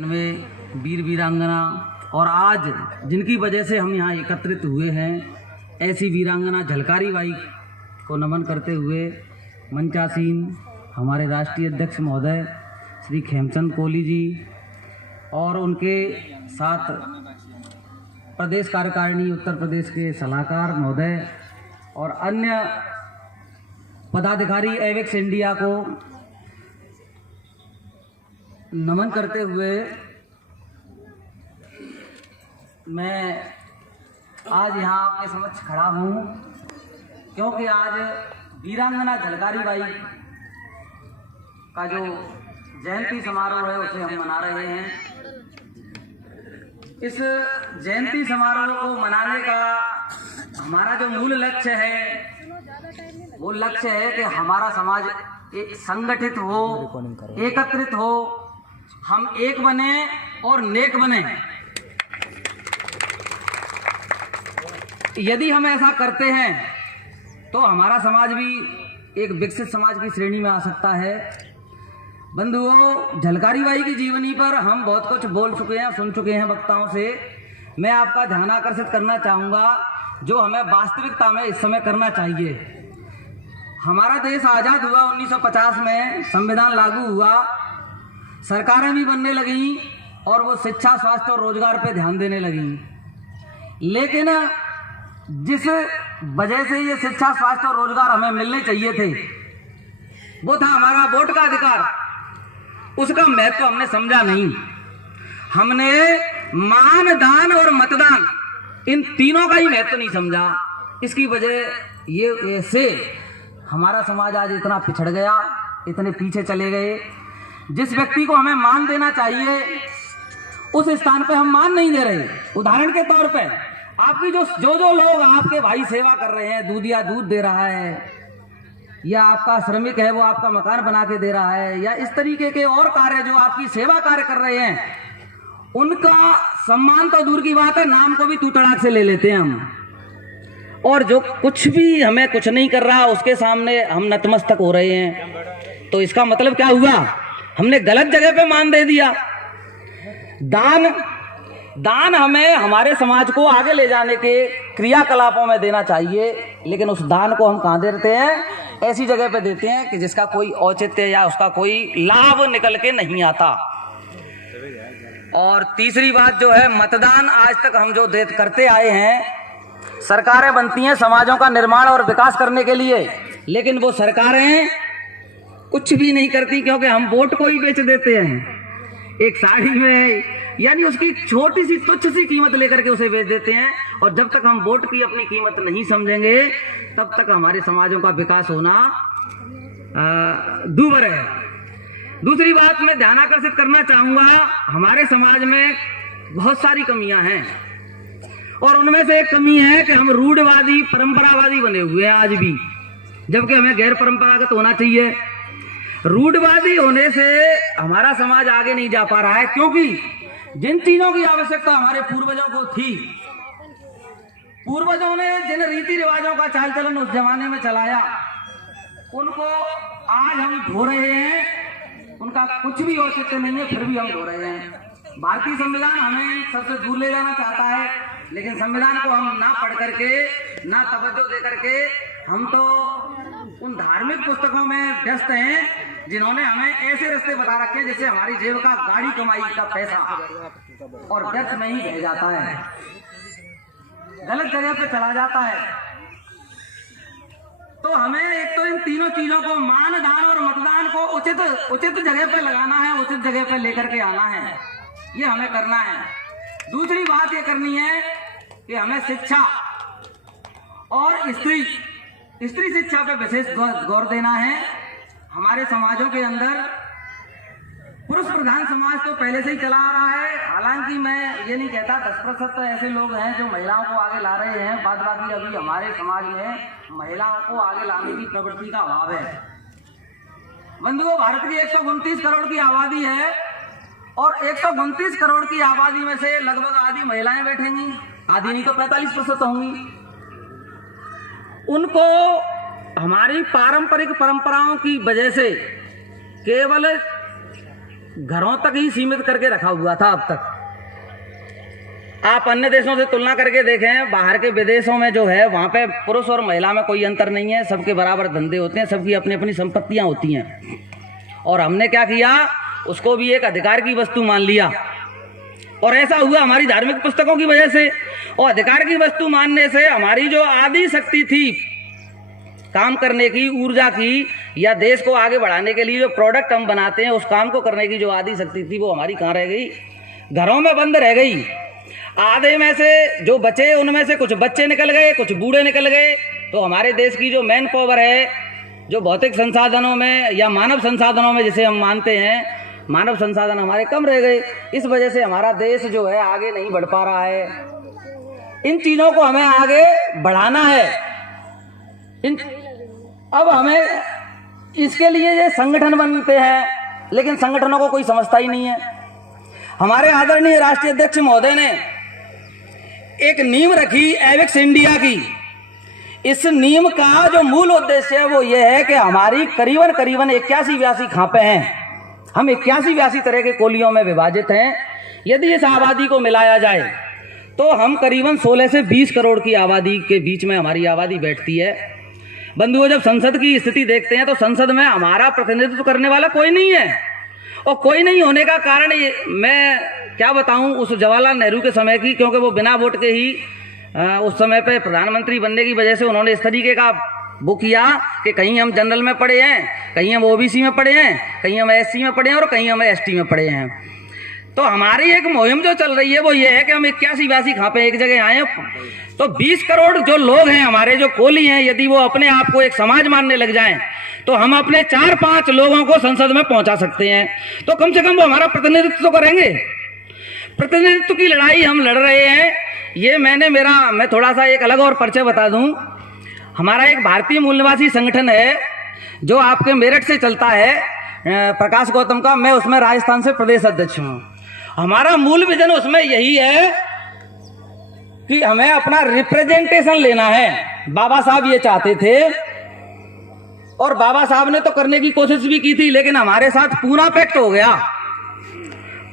में वीर वीरांगना और आज जिनकी वजह से हम यहाँ एकत्रित हुए हैं, ऐसी वीरांगना झलकारी बाई को नमन करते हुए मंचासीन हमारे राष्ट्रीय अध्यक्ष महोदय श्री खेमचंद कोहली जी और उनके साथ प्रदेश कार्यकारिणी उत्तर प्रदेश के सलाहकार महोदय और अन्य पदाधिकारी एवेक्स इंडिया को नमन करते हुए मैं आज यहाँ आपके समक्ष खड़ा हूँ, क्योंकि आज वीरांगना झलकारी बाई का जो जयंती समारोह है उसे हम मना रहे हैं। इस जयंती समारोह को मनाने का हमारा जो मूल लक्ष्य है वो लक्ष्य है कि हमारा समाज एक संगठित हो, एकत्रित हो, हम एक बने और नेक बने। यदि हम ऐसा करते हैं तो हमारा समाज भी एक विकसित समाज की श्रेणी में आ सकता है। बंधुओं, झलकारी बाई की जीवनी पर हम बहुत कुछ बोल चुके हैं, सुन चुके हैं वक्ताओं से। मैं आपका ध्यान आकर्षित करना चाहूँगा जो हमें वास्तविकता में इस समय करना चाहिए। हमारा देश आज़ाद हुआ 1950 में, संविधान लागू हुआ, सरकारें भी बनने लगीं और वो शिक्षा, स्वास्थ्य और रोजगार पे ध्यान देने लगीं। लेकिन जिस वजह से ये शिक्षा, स्वास्थ्य और रोजगार हमें मिलने चाहिए थे वो था हमारा वोट का अधिकार। उसका महत्व हमने समझा नहीं। हमने मान, दान और मतदान, इन तीनों का ही महत्व नहीं समझा। इसकी वजह ये ऐसे हमारा समाज आज इतना पिछड़ गया, इतने पीछे चले गए। जिस व्यक्ति को हमें मान देना चाहिए उस स्थान पे हम मान नहीं दे रहे। उदाहरण के तौर पे आपकी जो लोग आपके भाई सेवा कर रहे हैं, दूधिया दूध दे रहा है, या आपका श्रमिक है वो आपका मकान बना के दे रहा है, या इस तरीके के और कार्य जो आपकी सेवा कार्य कर रहे हैं, उनका सम्मान तो दूर की बात है, नाम को भी तू तड़ाक से ले लेते हैं हम। और जो कुछ भी हमें कुछ नहीं कर रहा उसके सामने हम नतमस्तक हो रहे हैं। तो इसका मतलब क्या हुआ? हमने गलत जगह पे मान दे दिया। दान हमें हमारे समाज को आगे ले जाने के क्रियाकलापों में देना चाहिए, लेकिन उस दान को हम कहाँ देते हैं? ऐसी जगह पे देते हैं कि जिसका कोई औचित्य या उसका कोई लाभ निकल के नहीं आता। और तीसरी बात जो है मतदान, आज तक हम जो करते आए हैं, सरकारें बनती हैं समाजों का निर्माण और विकास करने के लिए, लेकिन वो सरकारें कुछ भी नहीं करती, क्योंकि हम वोट को ही बेच देते हैं एक साड़ी में, यानी उसकी छोटी सी तुच्छ सी कीमत लेकर के उसे बेच देते हैं। और जब तक हम वोट की अपनी कीमत नहीं समझेंगे तब तक हमारे समाजों का विकास होना दूभर है। दूसरी बात मैं ध्यान आकर्षित करना चाहूंगा, हमारे समाज में बहुत सारी कमियां हैं और उनमें से एक कमी है कि हम रूढ़वादी, परंपरावादी बने हुए हैं आज भी, जबकि हमें गैर परंपरागत होना चाहिए। रूढ़वादी होने से हमारा समाज आगे नहीं जा पा रहा है, क्योंकि जिन चीजों की आवश्यकता हमारे पूर्वजों को थी, पूर्वजों ने जिन रीति रिवाजों का चाल चलन उस जमाने में चलाया, उनको आज हम ढो रहे हैं। उनका कुछ भी औचित्य नहीं है, फिर भी हम ढो रहे हैं। भारतीय संविधान हमें सबसे दूर ले जाना चाहता है, लेकिन संविधान को हम ना पढ़ करके, ना तवज्जो दे करके, हम तो उन धार्मिक पुस्तकों में व्यस्त हैं जिन्होंने हमें ऐसे रास्ते बता रखे हैं जिससे हमारी जेब का, गाड़ी कमाई का पैसा और व्यर्थ में ही बह जाता है, गलत जगह पे चला जाता है। तो हमें एक तो इन तीनों चीजों को, मान, दान और मतदान को उचित जगह पे लगाना है, उचित जगह पे लेकर के आना है, ये हमें करना है। दूसरी बात ये करनी है कि हमें शिक्षा और स्त्री शिक्षा पे विशेष गौर देना है। हमारे समाजों के अंदर पुरुष प्रधान समाज तो पहले से ही चला आ रहा है। हालांकि मैं ये नहीं कहता, 10% तो ऐसे लोग हैं जो महिलाओं को आगे ला रहे हैं, बाद बाकी अभी हमारे समाज में महिलाओं को आगे लाने की प्रवृत्ति का अभाव है। बंधुओं, भारत की 129 करोड़ की आबादी है और 129 करोड़ की आबादी में से लगभग आधी महिलाएं बैठेंगी, आधी नहीं तो 45% होंगी। उनको हमारी पारंपरिक परंपराओं की वजह से केवल घरों तक ही सीमित करके रखा हुआ था अब तक। आप अन्य देशों से तुलना करके देखें, बाहर के विदेशों में जो है वहाँ पे पुरुष और महिला में कोई अंतर नहीं है, सबके बराबर धंधे होते हैं, सबकी अपनी अपनी संपत्तियाँ होती हैं। और हमने क्या किया, उसको भी एक अधिकार की वस्तु मान लिया। और ऐसा हुआ हमारी धार्मिक पुस्तकों की वजह से। और अधिकार की वस्तु मानने से हमारी जो आदि शक्ति थी काम करने की, ऊर्जा की, या देश को आगे बढ़ाने के लिए जो प्रोडक्ट हम बनाते हैं उस काम को करने की जो आदि शक्ति थी वो हमारी कहाँ रह गई? घरों में बंद रह गई। आधे में से जो बचे उनमें से कुछ बच्चे निकल गए, कुछ बूढ़े निकल गए। तो हमारे देश की जो मैन पावर है, जो भौतिक संसाधनों में या मानव संसाधनों में जिसे हम मानते हैं, मानव संसाधन हमारे कम रह गए। इस वजह से हमारा देश जो है आगे नहीं बढ़ पा रहा है। इन चीज़ों को हमें आगे बढ़ाना है। अब हमें इसके लिए ये संगठन बनते हैं, लेकिन संगठनों को कोई समझता ही नहीं है। हमारे आदरणीय राष्ट्रीय अध्यक्ष महोदय ने एक नींव रखी एविक्स इंडिया की। इस नींव का जो मूल उद्देश्य है वो ये है कि हमारी करीबन 81-82 खापें हैं। हम 81-82 तरह के कोलियों में विभाजित हैं। यदि इस आबादी को मिलाया जाए तो हम करीबन 16 से 20 करोड़ की आबादी के बीच में हमारी आबादी बैठती है। बंधुओं, जब संसद की स्थिति देखते हैं तो संसद में हमारा प्रतिनिधित्व करने वाला कोई नहीं है। और कोई नहीं होने का कारण मैं क्या बताऊं उस जवाहरलाल नेहरू के समय की, क्योंकि वो बिना वोट के ही उस समय पे प्रधानमंत्री बनने की वजह से उन्होंने इस तरीके का वो किया कि कहीं हम जनरल में पढ़े हैं, कहीं हम ओबीसी में पढ़े हैं, कहीं हम एससी में पढ़े हैं और कहीं हम एसटी में पढ़े हैं। तो हमारी एक मुहिम जो चल रही है वो ये है कि हम 81-82 खापे एक जगह आए। तो 20 करोड़ जो लोग हैं हमारे, जो कोली हैं, यदि वो अपने आप को एक समाज मानने लग जाएं तो हम अपने 4-5 लोगों को संसद में पहुंचा सकते हैं। तो कम से कम वो हमारा प्रतिनिधित्व तो करेंगे। प्रतिनिधित्व की लड़ाई हम लड़ रहे हैं। ये मैं थोड़ा सा एक अलग और परिचय बता दूं। हमारा एक भारतीय मूल निवासी संगठन है जो आपके मेरठ से चलता है, प्रकाश गौतम का। मैं उसमें राजस्थान से प्रदेश अध्यक्ष हूँ। हमारा मूल विजन उसमें यही है कि हमें अपना रिप्रेजेंटेशन लेना है। बाबा साहब ये चाहते थे और बाबा साहब ने तो करने की कोशिश भी की थी, लेकिन हमारे साथ पूना पैक्ट हो गया।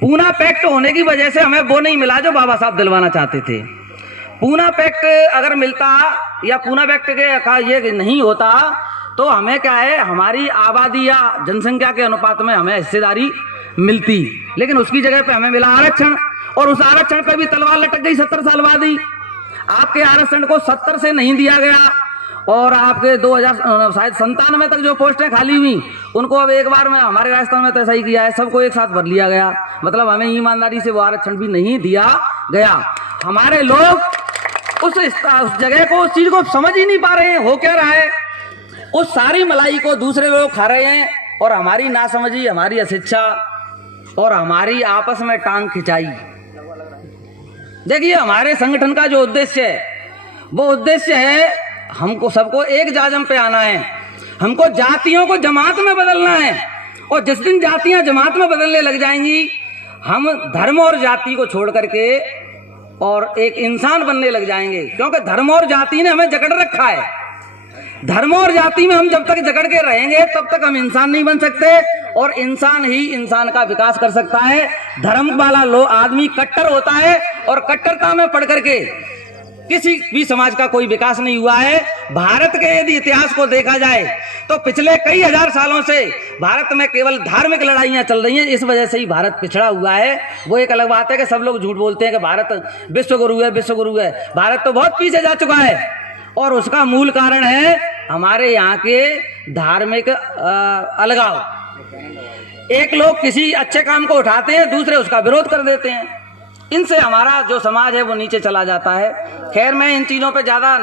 पूना पैक्ट होने की वजह से हमें वो नहीं मिला जो बाबा साहब दिलवाना चाहते थे। पूना पैक्ट अगर मिलता या पूना पैक्ट के का ये नहीं होता तो हमें क्या है, हमारी आबादी या जनसंख्या के अनुपात में हमें हिस्सेदारी मिलती, लेकिन उसकी जगह पे हमें मिला आरक्षण। और उस आरक्षण पे भी तलवार लटक गई 70 साल बाद ही। आपके आरक्षण को 70 से नहीं दिया गया और आपके 2097 तक जो पोस्टें खाली हुई उनको अब एक बार में हमारे राजस्थान में तो ऐसा ही किया है, सबको एक साथ भर लिया गया। मतलब हमें ईमानदारी से वो आरक्षण भी नहीं दिया गया। हमारे लोग उस जगह को, उस चीज को समझ ही नहीं पा रहे हैं हो क्या रहा है। उस सारी मलाई को दूसरे लोग खा रहे हैं और हमारी नासमझी, हमारी अशिक्षा और हमारी आपस में टांग खिंचाई। देखिए, हमारे संगठन का जो उद्देश्य है वो उद्देश्य है हमको सबको एक जाजम पे आना है। हमको जातियों को जमात में बदलना है। और जिस दिन जातियां जमात में बदलने लग जाएंगी, हम धर्म और जाति को छोड़ करके और एक इंसान बनने लग जाएंगे। क्योंकि धर्म और जाति ने हमें जकड़ रखा है। धर्म और जाति में हम जब तक जकड़ के रहेंगे तब तक हम इंसान नहीं बन सकते और इंसान ही इंसान का विकास कर सकता है। धर्म वाला आदमी कट्टर होता है और कट्टरता में पड़ करके किसी भी समाज का कोई विकास नहीं हुआ है। भारत के यदि इतिहास को देखा जाए तो पिछले कई हजार सालों से भारत में केवल धार्मिक लड़ाइयां चल रही हैं। इस वजह से ही भारत पिछड़ा हुआ है। वो एक अलग बात है कि सब लोग झूठ बोलते हैं कि भारत विश्व गुरु है, विश्व गुरु है। भारत तो बहुत पीछे जा चुका है और उसका मूल कारण है हमारे यहाँ के धार्मिक अलगाव। एक लोग किसी अच्छे काम को उठाते हैं, दूसरे उसका विरोध कर देते हैं। इनसे हमारा जो समाज है वो नीचे चला जाता है। खैर, मैं इन चीज़ों पे ज़्यादा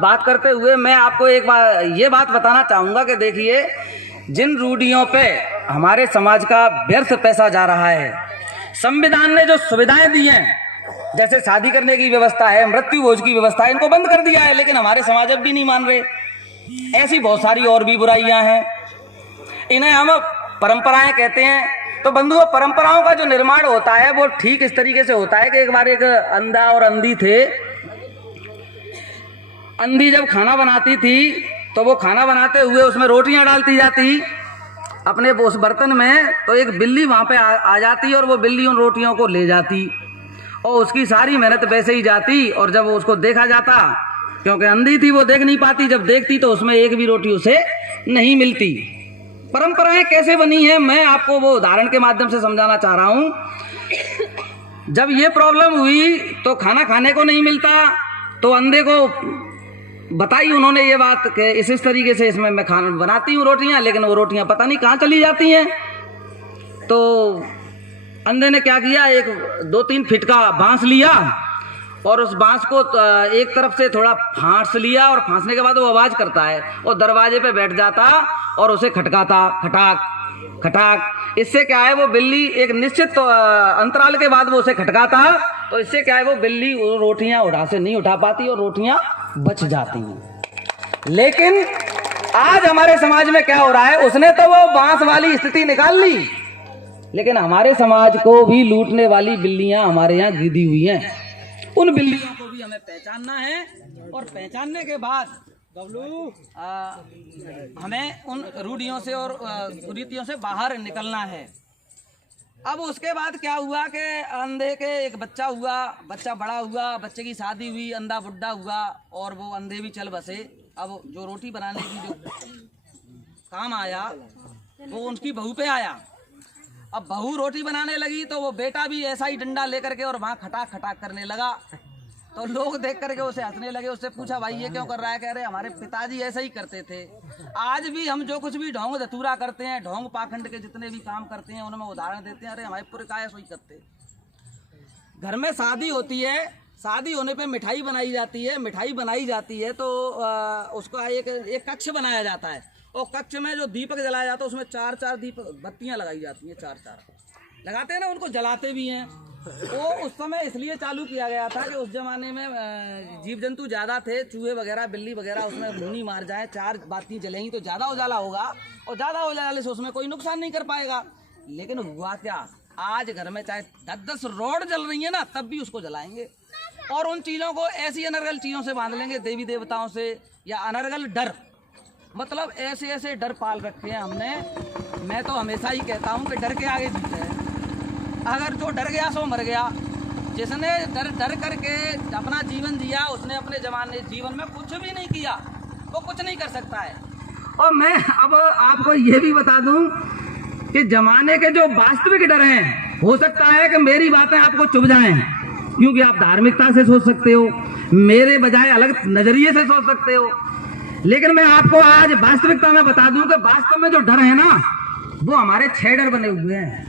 बात करते हुए मैं आपको एक बार ये बात बताना चाहूँगा कि देखिए, जिन रूढ़ियों पे हमारे समाज का व्यर्थ पैसा जा रहा है, संविधान ने जो सुविधाएं दी हैं, जैसे शादी करने की व्यवस्था है, मृत्यु भोज की व्यवस्था है, इनको बंद कर दिया है, लेकिन हमारे समाज अब भी नहीं मान रहे। ऐसी बहुत सारी और भी बुराइयां हैं, इन्हें हम परंपराएं कहते हैं। तो बंधुओं, परंपराओं का जो निर्माण होता है वो ठीक इस तरीके से होता है कि एक बार एक अंधा और अंधी थे। अंधी जब खाना बनाती थी तो वो खाना बनाते हुए उसमें रोटियां डालती जाती अपने उस बर्तन में, तो एक बिल्ली वहाँ पे आ जाती और वो बिल्ली उन रोटियों को ले जाती और उसकी सारी मेहनत वैसे ही जाती। और जब उसको देखा जाता, क्योंकि अंधी थी वो देख नहीं पाती, जब देखती तो उसमें एक भी रोटी उसे नहीं मिलती। परंपराएं कैसे बनी हैं मैं आपको वो उदाहरण के माध्यम से समझाना चाह रहा हूं। जब ये प्रॉब्लम हुई तो खाना खाने को नहीं मिलता, तो अंधे को बताई उन्होंने ये बात कि इस तरीके से इसमें मैं खाना बनाती हूँ रोटियां, लेकिन वो रोटियां पता नहीं कहाँ चली जाती हैं। तो अंधे ने क्या किया, एक 2-3 फीट का बांस लिया और उस बांस को एक तरफ से थोड़ा फांस लिया और फांसने के बाद वो आवाज करता है और दरवाजे पे बैठ जाता और उसे खटकाता, खटाक खटाक। इससे क्या है, वो बिल्ली एक निश्चित अंतराल के बाद वो उसे खटकाता, तो इससे क्या है, वो बिल्ली रोटियां उठा से नहीं उठा पाती और रोटियां बच जाती हैं। लेकिन आज हमारे समाज में क्या हो रहा है, उसने तो वो बांस वाली स्थिति निकाल ली, लेकिन हमारे समाज को भी लूटने वाली बिल्लियां हमारे यहाँ गिरी हुई हैं। उन बिल्लियों को भी हमें पहचानना है और पहचानने के बाद हमें उन रूढ़ियों से और कुरीतियों से बाहर निकलना है। अब उसके बाद क्या हुआ कि अंधे के एक बच्चा हुआ, बच्चा बड़ा हुआ, बच्चे की शादी हुई, अंधा बुढ़ा हुआ और वो अंधे भी चल बसे। अब जो रोटी बनाने की जो काम आया वो उनकी बहू पे आया। अब बहू रोटी बनाने लगी तो वो बेटा भी ऐसा ही डंडा लेकर के और वहाँ खटाक खटाक करने लगा। तो लोग देख करके उसे हंसने लगे। उससे पूछा, भाई ये क्यों कर रहा है? कह रहे हमारे पिताजी ऐसा ही करते थे। आज भी हम जो कुछ भी ढोंग धतूरा करते हैं, ढोंग पाखंड के जितने भी काम करते हैं, उनमें उदाहरण देते हैं। अरे हमारे पूरे काय सोई करते। घर में शादी होती है, शादी होने पे मिठाई बनाई जाती है, मिठाई बनाई जाती है तो उसका एक कक्ष बनाया जाता है और कक्ष में जो दीपक जलाया जाता है उसमें 4-4 दीपक बत्तियां लगाई जाती हैं। 4-4 लगाते हैं ना, उनको जलाते भी हैं। वो उस समय इसलिए चालू किया गया था कि उस जमाने में जीव जंतु ज़्यादा थे, चूहे वगैरह, बिल्ली वगैरह, उसमें मुनी मार जाए, 4 बाती जलेंगी तो ज़्यादा उजाला होगा और ज़्यादा उजाले से उसमें कोई नुकसान नहीं कर पाएगा। लेकिन हुआ क्या, आज घर में चाहे 10-10 रोड जल रही है ना, तब भी उसको जलाएंगे और उन चीज़ों को ऐसी अनर्गल चीज़ों से बांध लेंगे, देवी देवताओं से, या अनर्गल डर, मतलब ऐसे ऐसे डर पाल रखे हैं हमने। मैं तो हमेशा ही कहता हूँ कि डर के आगे जीत है। अगर जो डर गया सो मर गया। जिसने डर करके अपना जीवन जिया, उसने अपने जीवन में कुछ भी नहीं किया, वो कुछ नहीं कर सकता है। और मैं अब आपको ये भी बता दूं कि जमाने के जो वास्तविक डर हैं, हो सकता है कि मेरी बातें आपको चुभ जाएं, क्योंकि आप धार्मिकता से सोच सकते हो, मेरे बजाय अलग नजरिए से सोच सकते हो, लेकिन मैं आपको आज वास्तविकता में बता दूं कि वास्तव में जो डर है ना, वो हमारे 6 डर बने हुए हैं।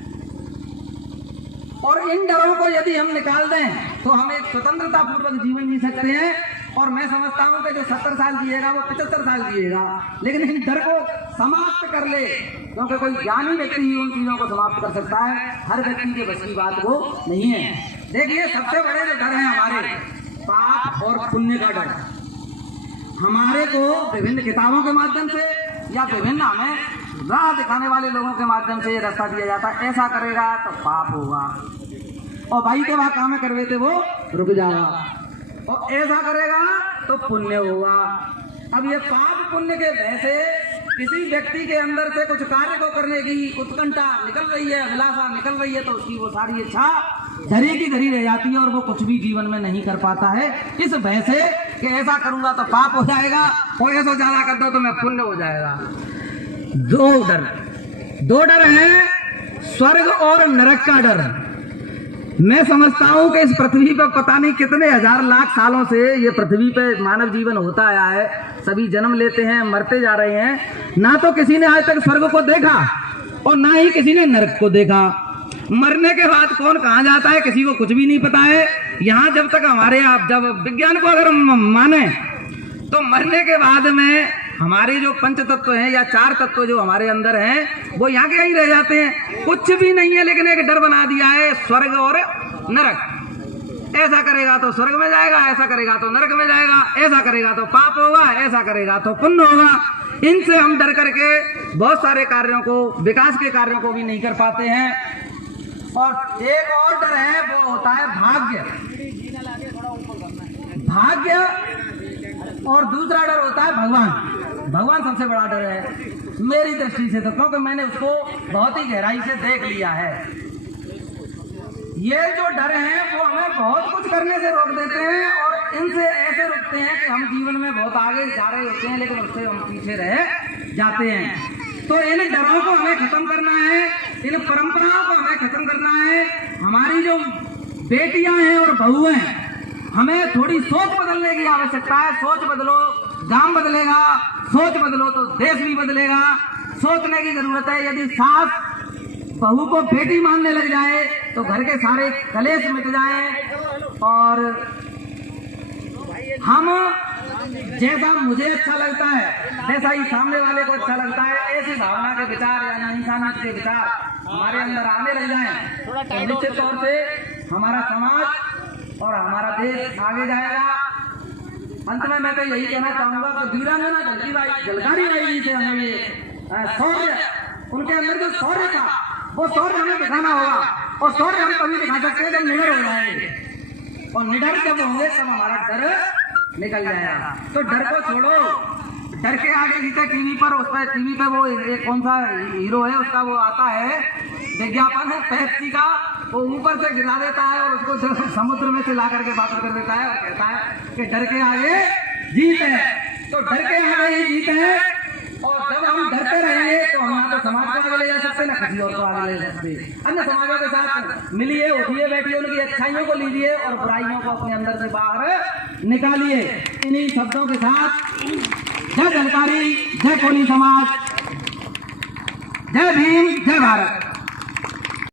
और इन डरों को यदि हम निकाल दें तो हम एक स्वतंत्रता पूर्वक जीवन जी सकते हैं। और मैं समझता हूं कि जो 70 साल जिएगा वो 75 साल जिएगा, लेकिन इन डर को समाप्त कर ले, क्योंकि कोई ज्ञानी व्यक्ति ही उन चीजों को समाप्त कर सकता है। हर व्यक्ति के बस की बात वो नहीं है। देखिए, सबसे बड़े जो डर है हमारे, पाप और पुण्य का डर। हमारे को विभिन्न किताबों के माध्यम से या विभिन्न हमें राह दिखाने वाले लोगों के माध्यम से ये रास्ता दिया जाता है, ऐसा करेगा तो पाप होगा, और भाई के वहां काम करवे थे वो रुक जाएगा, और ऐसा करेगा तो पुण्य होगा। अब ये पाप पुण्य के भय से किसी व्यक्ति के अंदर से कुछ कार्य को करने की उत्कंठा निकल रही है, अभिलाषा निकल रही है, तो उसकी वो सारी इच्छा धरी की धरी रह जाती है और वो कुछ भी जीवन में नहीं कर पाता है, इस भय से कि ऐसा करूंगा तो पाप हो जाएगा और ऐसा ज्यादा कर दो तो मैं पुण्य हो जाएगा। दो डर हैं, स्वर्ग और नरक का डर। मैं समझता हूं कि इस पृथ्वी पर पता नहीं कितने हजार लाख सालों से ये पृथ्वी पे मानव जीवन होता आया है। सभी जन्म लेते हैं, मरते जा रहे हैं, ना तो किसी ने आज तक स्वर्ग को देखा और ना ही किसी ने नरक को देखा। मरने के बाद कौन कहाँ जाता है किसी को कुछ भी नहीं पता है। यहाँ जब तक हमारे आप जब विज्ञान को अगर माने तो मरने के बाद में हमारे जो 5 तत्व हैं या 4 तत्व जो हमारे अंदर हैं वो यहाँ के यहीं रह जाते हैं, कुछ भी नहीं है। लेकिन एक डर बना दिया है, स्वर्ग और नरक। ऐसा करेगा तो स्वर्ग में जाएगा, ऐसा करेगा तो नरक में जाएगा, ऐसा करेगा तो पाप होगा, ऐसा करेगा तो पुण्य होगा। इनसे हम डर करके बहुत सारे कार्यों को, विकास के कार्यों को भी नहीं कर पाते हैं। और एक और डर है, वो होता है भाग्य। भाग्य और दूसरा डर होता है भगवान। भगवान सबसे बड़ा डर है। मेरी दृष्टि से तो, क्योंकि मैंने उसको बहुत ही गहराई से देख लिया है। ये जो डर हैं वो हमें बहुत कुछ करने से रोक देते हैं और इनसे ऐसे रोकते हैं कि हम जीवन में बहुत आगे जा रहे होते हैं लेकिन उससे हम पीछे रह जाते हैं। तो इन डरों को हमें खत्म करना है, इन परंपराओं को हमें खत्म करना है। हमारी जो बेटियां हैं और बहुएं हैं, हमें थोड़ी सोच बदलने की आवश्यकता है। सोच बदलो, गांव बदलेगा, सोच बदलो तो देश भी बदलेगा। सोचने की जरूरत है। यदि सास बहू को बेटी मानने लग जाए तो घर के सारे कलेश मिट जाए और हम जैसा मुझे अच्छा लगता है वैसा ही सामने वाले को अच्छा लगता है, ऐसी भावना के विचार या इंसानियत के विचार हमारे अंदर आने लग जाएं तो निश्चित तौर से हमारा समाज और हमारा देश आगे जाएगा। अंत में मैं तो यही कहना चाहूंगा कि वीरांगना झलकारी बाई जी से हमें ये शौर्य, उनके अंदर जो शौर्य था वो शौर्य हमें दिखाना होगा और शौर्य हम कभी दिखा सकते हैं जब निडर हो जाएंगे और निडर जब होंगे तब हमारा डर निकल जाएगा। तो डर को छोड़ो, डर के आगे जीते टीवी पर, उस पर टीवी पे वो एक कौन सा हीरो है उसका वो आता है विज्ञापन है पेप्सी का, वो ऊपर से गिरा देता है और उसको समुद्र में से ला करके वापस कर देता है और कहता है कि डर के आगे जीत है। तो डर के आगे ही जीत है और जब हम डरते रहेंगे तो हम ना तो समाज को आगे ले जा सकते ना किसी और को आगे ले जा सकते। अन्य समाजों के साथ मिलिए, उठिए, बैठिए, उनकी अच्छाइयों को लीजिए और बुराइयों को अपने अंदर से बाहर निकालिए। इन्हीं शब्दों के साथ जय झलकारी, जय कोली समाज, जय भीम, जय भारत।